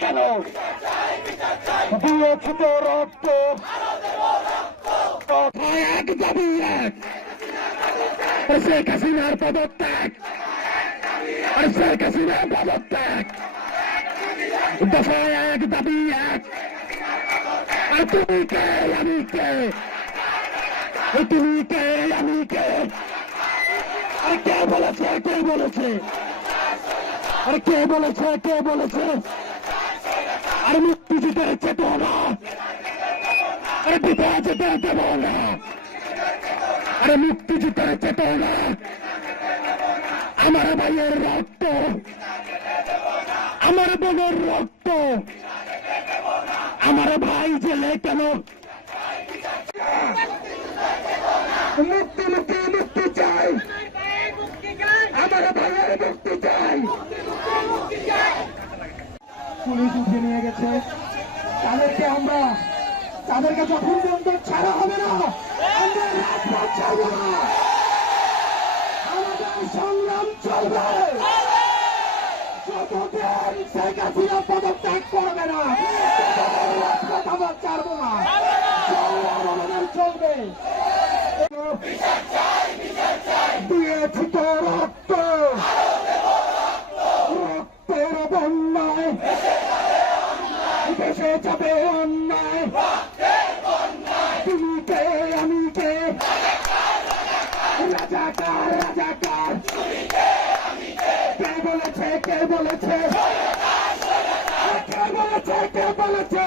কেন দিয়েছি তো রক্ত এক দাবি এক শেখ হাসিনার পদত্যাগ শেখ হাসিনার পদত্যাগ দফায় এক দাবি এক তুমি কে আমি কে তুমি কে আমি কে আরে কে বলেছে কে বলেছে আরে কে বলেছে কে বলেছে আরে মুক্তিযুদ্ধের চেতনা আরে বিদায় যেতে দেব না আরে মুক্তিযুদ্ধের চেতনা আমার ভাইয়ের রক্ত আমার বোনের রক্ত আমার ভাই জেলে কেন মুক্তি মুক্তি মুক্তি চাই আমার ভাইয়ের মুক্তি চাই পুলিশ উঠে নিয়ে গেছে তাদেরকে যখন পর্যন্ত ছাড়া হবে না আমরা রাজপথ ছাড়ব না আমাদের সংগ্রাম চলবে যতদিন শেখ হাসিনা পদত্যাগ করবে না ততদিন রাজপথ আমরা ছাড়ব না সংগ্রাম আমাদের চলবে দিয়েছি তো রক্ত রক্তের বন্যায় দেশে যাবে অন্যায় তুমি কে আমি কে রাজাকার রাজাকার কে বলেছে কে বলেছে কে বলেছে কে বলেছে